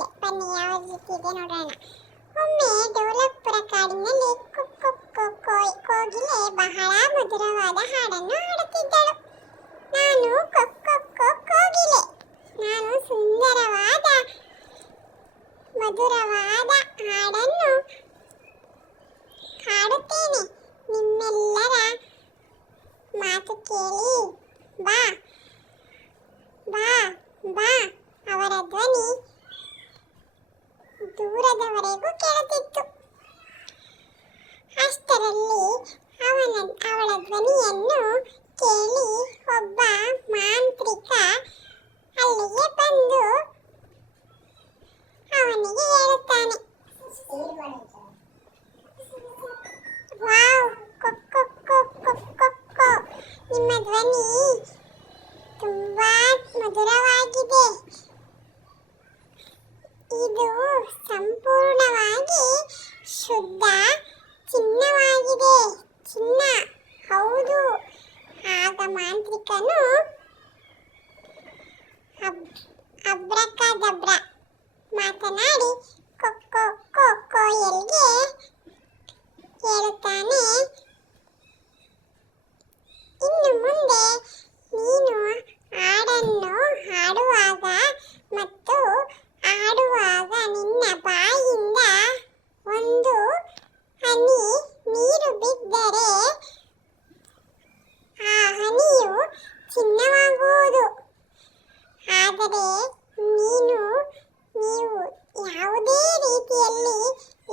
ಕೋಗಿಲೆ. ಬನ್ನಿ ಯಾವ ರೀತಿ ಇದೆ ನೋಡೋಣ. ಒಮ್ಮೆ ಡೋಲಪುರ ಕಾಡಿನಲ್ಲಿ ಕೋಗಿಲೆ ಬಹಳ ಮಧುರವಾದ ಹಾಡನ್ನು ಹಾಡುತ್ತಿದ್ದಳು. ನಾನು ಕೋಗಿಲೆ, ನಾನು ಸುಂದರವಾದ ಮಧುರವಾದ ಹಾಡನ್ನು ಹಾಡುತ್ತೇನೆ. ನಿಮ್ಮೆಲ್ಲರ ಮಾತು ಕೇಳಿ ಬಾ ಬಾ ಬಾ. ಅವರ ಧ್ವನಿ ದೂರದವರೆಗೂ ಕೇಳುತ್ತಿತ್ತು. ಅಷ್ಟರಲ್ಲಿ ಅವಳ ಧ್ವನಿಯನ್ನು ಕೇಳಿ ಒಬ್ಬ ಮಾಂತ್ರಿಕ ಅಲ್ಲಿಗೆ ಬಂದು ಅವನಿಗೆ ಹೇಳುತ್ತಾನೆ, ವಾವ್, ಕೊಕ್ಕೊ, ನಿಮ್ಮ ಧ್ವನಿ ತುಂಬಾ ಮಧುರವಾಗಿದೆ. ಇದು ಸಂಪೂರ್ಣವಾಗಿ ಶುದ್ಧ ಚಿನ್ನವಾಗಿದೆ. ಚಿನ್ನ, ಹೌದು. ಆಗ ಮಾಂತ್ರಿಕನು ಅಬ್ರಕದಬ್ರ ಮಾತನಾಡಿ ಕೋಯಲ್ಗೆ ಹೇಳುತ್ತಾನೆ, ಇನ್ನು ಮುಂದೆ ನೀನು ಹಾಡನ್ನು ಹಾಡುವಾಗ ಮತ್ತು ಆಡುವಾಗ ನಿನ್ನ ಬಾಯಿಂದ ಒಂದು ಹನಿ ನೀರು ಬಿದ್ದರೆ ಆ ಹನಿಯು ಚಿನ್ನವಾಗುವುದು. ಆದರೆ ನೀವು ಯಾವುದೇ ರೀತಿಯಲ್ಲಿ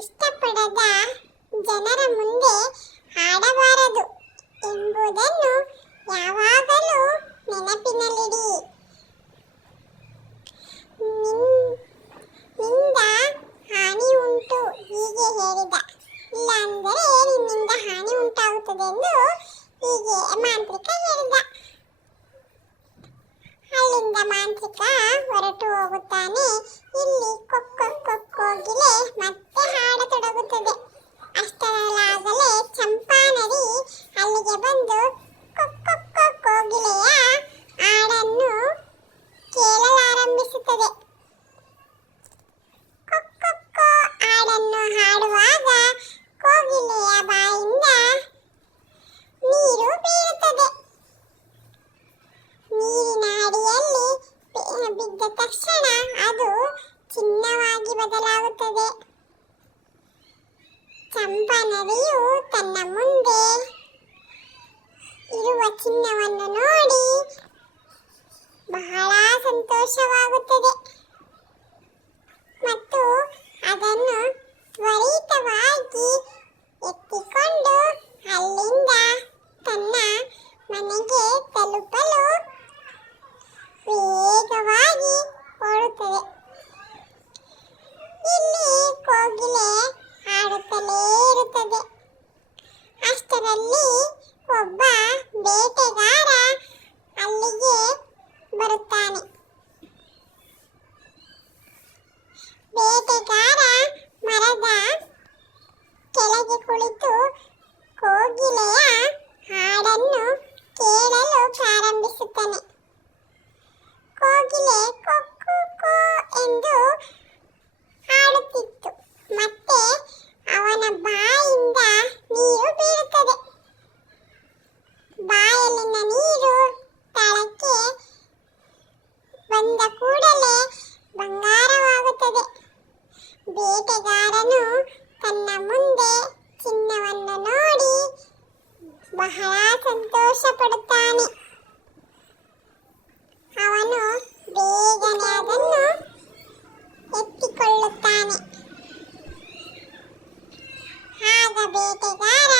ಇಷ್ಟಪಡದ ಜನರ ಮುಂದೆ ಹಾಡಬಾರದು ಎಂಬುದನ್ನು ಯಾವಾಗಲೂ ನೆನಪಿನಲ್ಲಿಡಿ. ನಿಂದ ಹಾನಿ ಉಂಟು, ಹೀಗೆ ಹೇಳಿದ. ಇಲ್ಲ ಅಂದರೆ ನಿನ್ನಿಂದ ಹಾನಿ ಉಂಟಾಗುತ್ತದೆ ಎಂದು ಹೀಗೆ ಮಾಂತ್ರಿಕ ಹೇಳಿದ. ಅಲ್ಲಿಂದ ಮಾಂತ್ರಿಕ ಹೊರಟು ಹೋಗುತ್ತಾನೆ. ಇಲ್ಲಿ ಕೋಗಿಲೆ ಮತ್ತೆ ಹಾಡತೊಡಗುತ್ತದೆ. ಅಷ್ಟರಲ್ಲಾಗಲೇ ಚಂಪಾನರಿ ಅಲ್ಲಿಗೆ ಬಂದು ಕೋಗಿಲೆಯ ಹಾಡನ್ನು ಕೇಳಲಾರಂಭಿಸುತ್ತದೆ. ಹಾಡನ್ನು ಹಾಡುವಾಗ ಕೋಗಿಲೆಯ ಬಾಯಿಂದ ನೀರು ಬೀಳುತ್ತದೆ. ನೀರಿನ ಅಡಿಯಲ್ಲಿ ಬಿದ್ದ ತಕ್ಷಣ ಅದು ಚಿನ್ನವಾಗಿ ಬದಲಾಗುತ್ತದೆ. ಚಂಪಾನರಿಯು ತನ್ನ ಮುಂದೆ ಇರುವ ಚಿನ್ನವನ್ನು ನೋಡಿ ಬಹಳ ಸಂತೋಷವಾಗುತ್ತದೆ ಮತ್ತು ಅದನ್ನು ತ್ವರಿತವಾಗಿ ಎತ್ತಿಕೊಂಡು ಅಲ್ಲಿಂದ ತನ್ನ ಮನೆಗೆ ತಲುಪಲು ವೇಗವಾಗಿ ಓಡುತ್ತದೆ. ಇಲ್ಲಿ ಕೋಗಿಲೆ ಹಾಡುತ್ತಲೇ ಇರುತ್ತದೆ. ಅಷ್ಟರಲ್ಲಿ ಒಬ್ಬ ಬೇಟೆಗಾರ ಅಲ್ಲಿಗೆ ಬರುತ್ತಾನೆ. ಬೇಟೆಗಾರ ಮರದ ಕೆಳಗೆ ಕುಳಿತು ಕೋಗಿಲೆಯ ಹಾಡನ್ನು ಕೇಳಲು ಪ್ರಾರಂಭಿಸುತ್ತಾನೆ. ಕೋಗಿಲೆ ಕೊಕ್ಕೊ ಎಂದು ಹಾಡುತ್ತಿತ್ತು. ಮತ್ತೆ ಅವನ ಬಾಯಿಂದ ನೀರು ಬೀಳುತ್ತದೆ. ಬಾಯಲ್ಲಿನ ನೀರು ತಳಕ್ಕೆ ಬಂದ ಕೂಡಲೇ ಬಂಗಾರವಾಗುತ್ತದೆ. ಬೇಟೆಗಾರನು ತನ್ನ ಮುಂದೆ ಚಿನ್ನವನ್ನು ನೋಡಿ ಬಹಳ ಸಂತೋಷ ಪಡುತ್ತಾನೆ. ಅವನು ಬೇಗನೆ ಅದನ್ನು ಎತ್ತಿಕೊಳ್ಳುತ್ತಾನೆ. ಆಗ ಬೇಟೆಗಾರ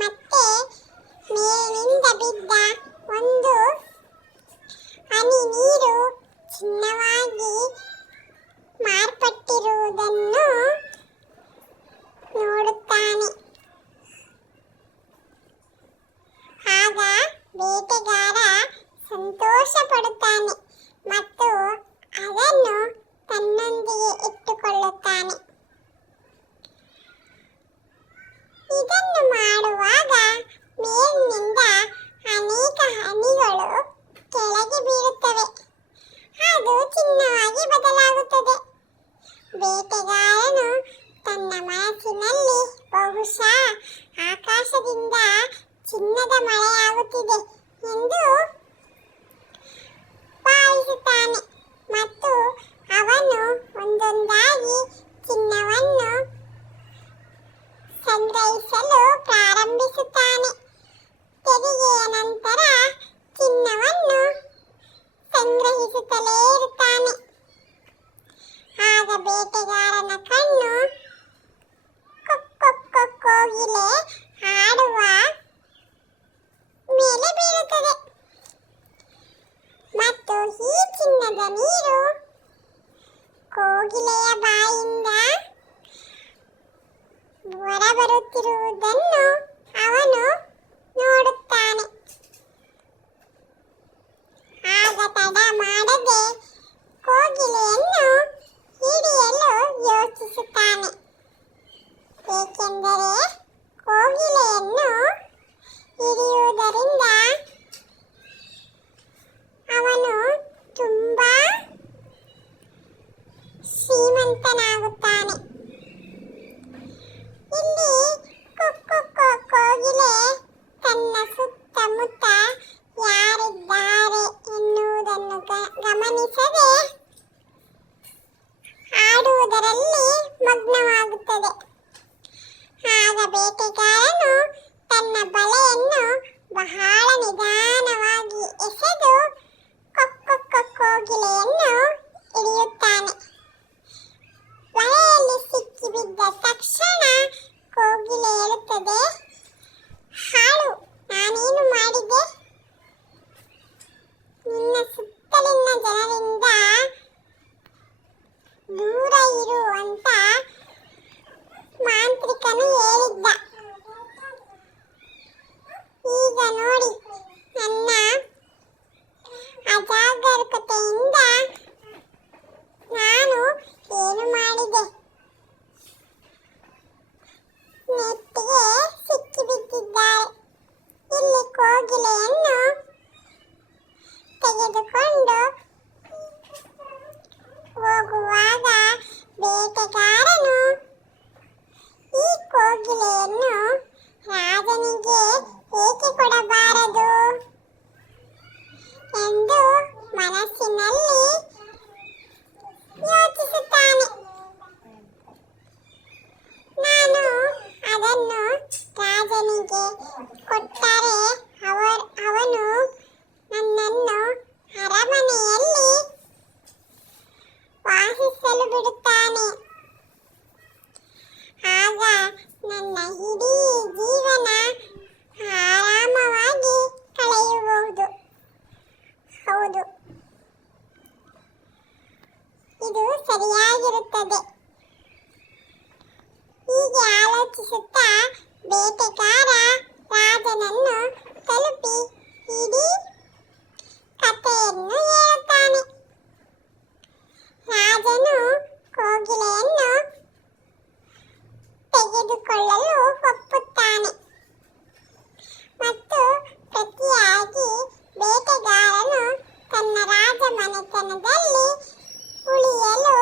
ಮತ್ತೆ ಮೇಲಿನಿಂದ ಬಿದ್ದ ಒಂದು ಹನಿ ನೀರು ಚಿನ್ನವಾಗಿ ಮಾರ್ಪಟ್ಟಿರುವುದನ್ನು ನೋಡುತ್ತಾನೆ. ಆಗ ಬೇಟೆಗಾರ ಸಂತೋಷ ಪಡುತ್ತಾನೆ ಮತ್ತು ಅದನ್ನು ತನ್ನೊಂದಿಗೆ ಇಟ್ಟುಕೊಳ್ಳುತ್ತಾನೆ. ಇದನ್ನು ಮಾಡುವಾಗ ಮೇಲಿನಿಂದ ಅನೇಕ ಹನಿಗಳು ಕೆಳಗೆ ಬೀಳುತ್ತವೆ. ಅದು ಚಿನ್ನವಾಗಿ ಬದಲಾಗುತ್ತದೆ. ಬೇಟೆಗಾರನು ತನ್ನ ಮನಸ್ಸಿನಲ್ಲಿ ಬಹುಶಃ ಆಕಾಶದಿಂದ ಚಿನ್ನದ ಮಳೆಯಾಗುತ್ತಿದೆ ಎಂದು ಭಾವಿಸುತ್ತಾನೆ ಮತ್ತು ಅವನು ಒಂದೊಂದಾಗಿ ಚಿನ್ನವನ್ನು ಸಂಗ್ರಹಿಸಲು ಪ್ರಾರಂಭಿಸುತ್ತಾನೆ. ತೆರಿಗೆಯ ನಂತರ ಚಿನ್ನವನ್ನು ಸಂಗ್ರಹಿಸುತ್ತಲೇ ಇರುತ್ತಾನೆ. ಆಗ ಬೇಟೆಗಾರನ ಕಣ್ಣು ಕೋಗಿಲೆ ಹಾಡುವ ಮೇಲೆ ಬೀಳುತ್ತದೆ ಮತ್ತು ಈ ಚಿನ್ನದ ನೀರು ಕೋಗಿಲೆಯ ಬಾಯಿಂದ ಹೊರಬರುತ್ತಿರುವುದನ್ನು ಅವನು ನೋಡುತ್ತಾನೆ. ಆಗ ತಡ ಮಾಡದೆ ಕೋಗಿಲೆಯನ್ನು ಹಿಡಿಯಲು ಯೋಚಿಸುತ್ತಾನೆ. ಏಕೆಂದರೆ ಕೋಗಿಲೆಯನ್ನು ಹಿಡಿಯುವುದರಿಂದ ಅವನು ತುಂಬಾ ಶ್ರೀಮಂತನಾಗುತ್ತಾನೆ. ಇಲ್ಲಿ ಕೋಗಿಲೆ ತನ್ನ ಸುತ್ತಮುತ್ತ ಯಾರಿದ್ದಾರೆ ಎನ್ನುವುದನ್ನು ಗಮನಿಸದೆ ಆಡುವುದರಲ್ಲಿ ಮಗ್ನವಾಗುತ್ತದೆ. ಆಗ ಬೇಟೆಗಾರನು ತನ್ನ ಬಲೆಯನ್ನು ಬಹಳ ನಿಧಾನವಾಗಿ ಎಸೆದು ಕೋಗಿಲೆಯನ್ನು ಹಿಡಿಯುತ್ತಾನೆ. ಬಲೆಯಲ್ಲಿ ಸಿಕ್ಕಿಬಿದ್ದ ತಕ್ಷಣ ಕೋಗಿಲೆ ಹೇಳುತ್ತದೆ, ಹಾಳು, ನಾನೇನು ಮಾಡಿದೆ? ನಿನ್ನ ಸುತ್ತಲಿನ ಜನರಿಂದ ದೂರ ಇರು ಅಂತ ಮಾಂತ್ರಿಕನು ಹೇಳಿದ್ದ. ಈಗ ನೋಡಿ, ನನ್ನ ಅಜಾಗರೂಕತೆಯಿಂದ ನಾನು ಏನು ಮಾಡಿದೆ? ನೆಟ್ಟಿಗೆ ಸಿಕ್ಕಿಬಿದ್ದಿದ್ದಾರೆ. ಇಲ್ಲಿ ಕೋಗಿಲೆಯನ್ನು ತೆಗೆದುಕೊಂಡು ಹೋಗುವಾಗ ಬೇಟೆಗಾರನು ಈ ಕೋಗಿಲೆಯನ್ನು ರಾಜನಿಗೆ ಏಕೆ ಕೊಡಬಾರದು ಎಂದು ಮನಸ್ಸಿನಲ್ಲಿ ಯೋಚಿಸುತ್ತಾನೆ. ನಾನು ಅದನ್ನು ರಾಜನಿಗೆ ಕೊಟ್ಟರೆ ಅವನು ನನ್ನನ್ನು ಅರಮನೆಯಲ್ಲಿ ವಾಸಿಸಲು ಬಿಡುತ್ತಾನೆ. ಆಗ ನನ್ನ ಇಡೀ ಜೀವನ ಆರಾಮವಾಗಿ ಕಳೆಯಬಹುದು. ಹೌದು, ಇದು ಸರಿಯಾಗಿರುತ್ತದೆ. ಹೀಗೆ ಆಲೋಚಿಸುತ್ತಾ ಬೇಟೆಗಾರ ರಾಜನನ್ನು ತಲುಪಿ ಇಡೀ ಕಥೆಯನ್ನು ಹೇಳುತ್ತಾನೆ. ರಾಜನು ಕೋಗಿಲೆಯನ್ನು ತೆಗೆದುಕೊಳ್ಳಲು ಒಪ್ಪುತ್ತಾನೆ ಮತ್ತು ಪ್ರತಿಯಾಗಿ ಬೇಟೆಗಾರನು ತನ್ನ ರಾಜಮನೆತನದಲ್ಲಿ ಉಳಿಯಲು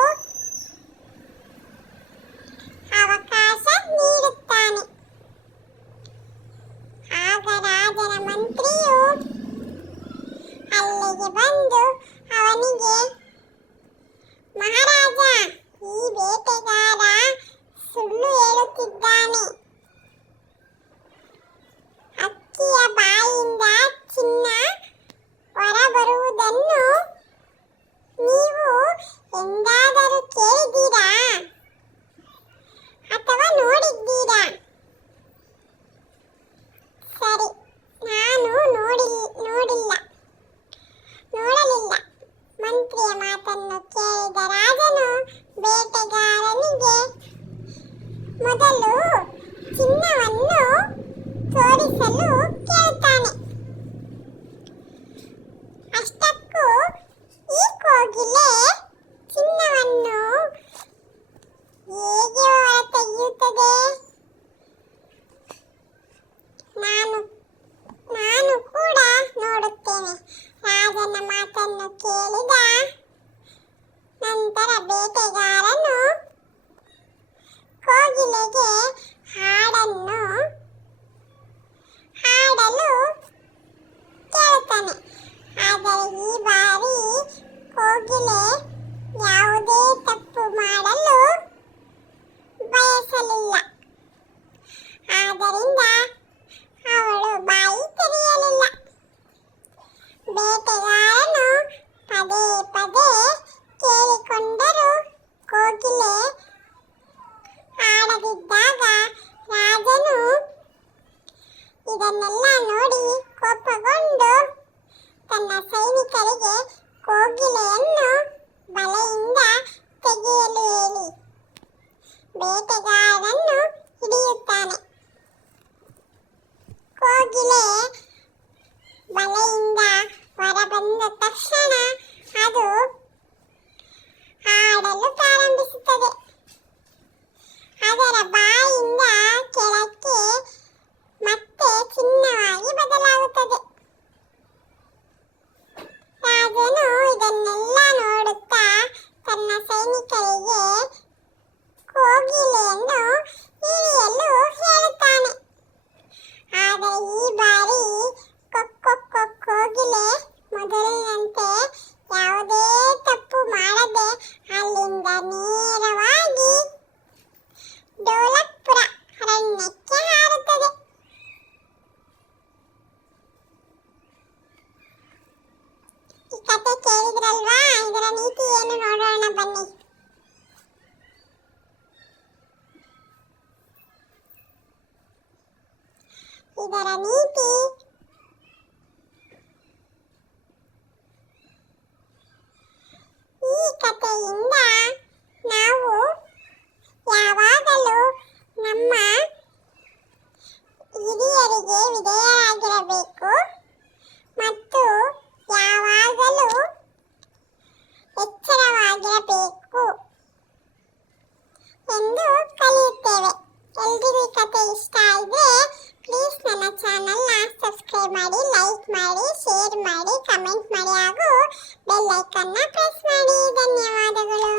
ಬೇಟೆಗಾರನನ್ನು ಹಿಡಿಯುತ್ತಾನೆ. ಕೋಗಿಲೆ ಬಲೆಯಿಂದ ಹೊರಬಂದ ತಕ್ಷಣ ಅದು ಹಾಡಲು ಪ್ರಾರಂಭಿಸುತ್ತದೆ. ಅದರ ಬಾಯಿಂದ ಕೆಳಕ್ಕೆ ಮತ್ತೆ ಚಿನ್ನವಾಗಿ ಬದಲಾಗುತ್ತದೆ. ರಾಜನು ಇದನ್ನೆಲ್ಲ ನೋಡುತ್ತಾ ತನ್ನ ಸೈನಿಕರಿಗೆ ಕೋಗಿಲೆಯನ್ನು ಹಿಡಿಯಲು ಹೇಳುತ್ತಾನೆ. ಆದರೆ ಈ ಬಾರಿ ಕೋಗಿಲೆ ಮೊದಲಿನಂತೆ ಯಾವುದೇ ತಪ್ಪು ಮಾಡದೆ ಅಲ್ಲಿಂದ ನೇರವಾಗಿ ಡೋಲಕ್ಪುರ ಅರಣ್ಯಕ್ಕೆ ಹಾರುತ್ತದೆ. ಈ ಕತೆ ಕೇಳಿದ್ರಲ್ವಾ? ಇದರ ನೀತಿ ಏನು ನೋಡೋಣ ಬನ್ನಿ. ಇದರ ನೀತಿ ಈ ಕಥೆಯಿಂದ ನಾವು ಯಾವಾಗಲೂ ನಮ್ಮ ಹಿರಿಯರಿಗೆ ವಿಧೇಯರಾಗಿರಬೇಕು ಮತ್ತು ಯಾವಾಗಲೂ ಎಚ್ಚರವಾಗಿರಬೇಕು ಎಂದು ಕಲಿಯುತ್ತೇವೆ. ಎಲ್ರಿಗೂ ಈ ಕಥೆ ಇಷ್ಟ ಆದರೆ ಪ್ಲೀಸ್ ನನ್ನ ಚಾನಲ್ನ ಸಬ್ಸ್ಕ್ರೈಬ್ ಮಾಡಿ, ಲೈಕ್ ಮಾಡಿ, ಶೇರ್ ಮಾಡಿ, ಕಮೆಂಟ್ ಮಾಡಿ ಹಾಗೂ ಬೆಲ್ ಐಕನ್ನ ಪ್ರೆಸ್ ಮಾಡಿ. ಧನ್ಯವಾದಗಳು.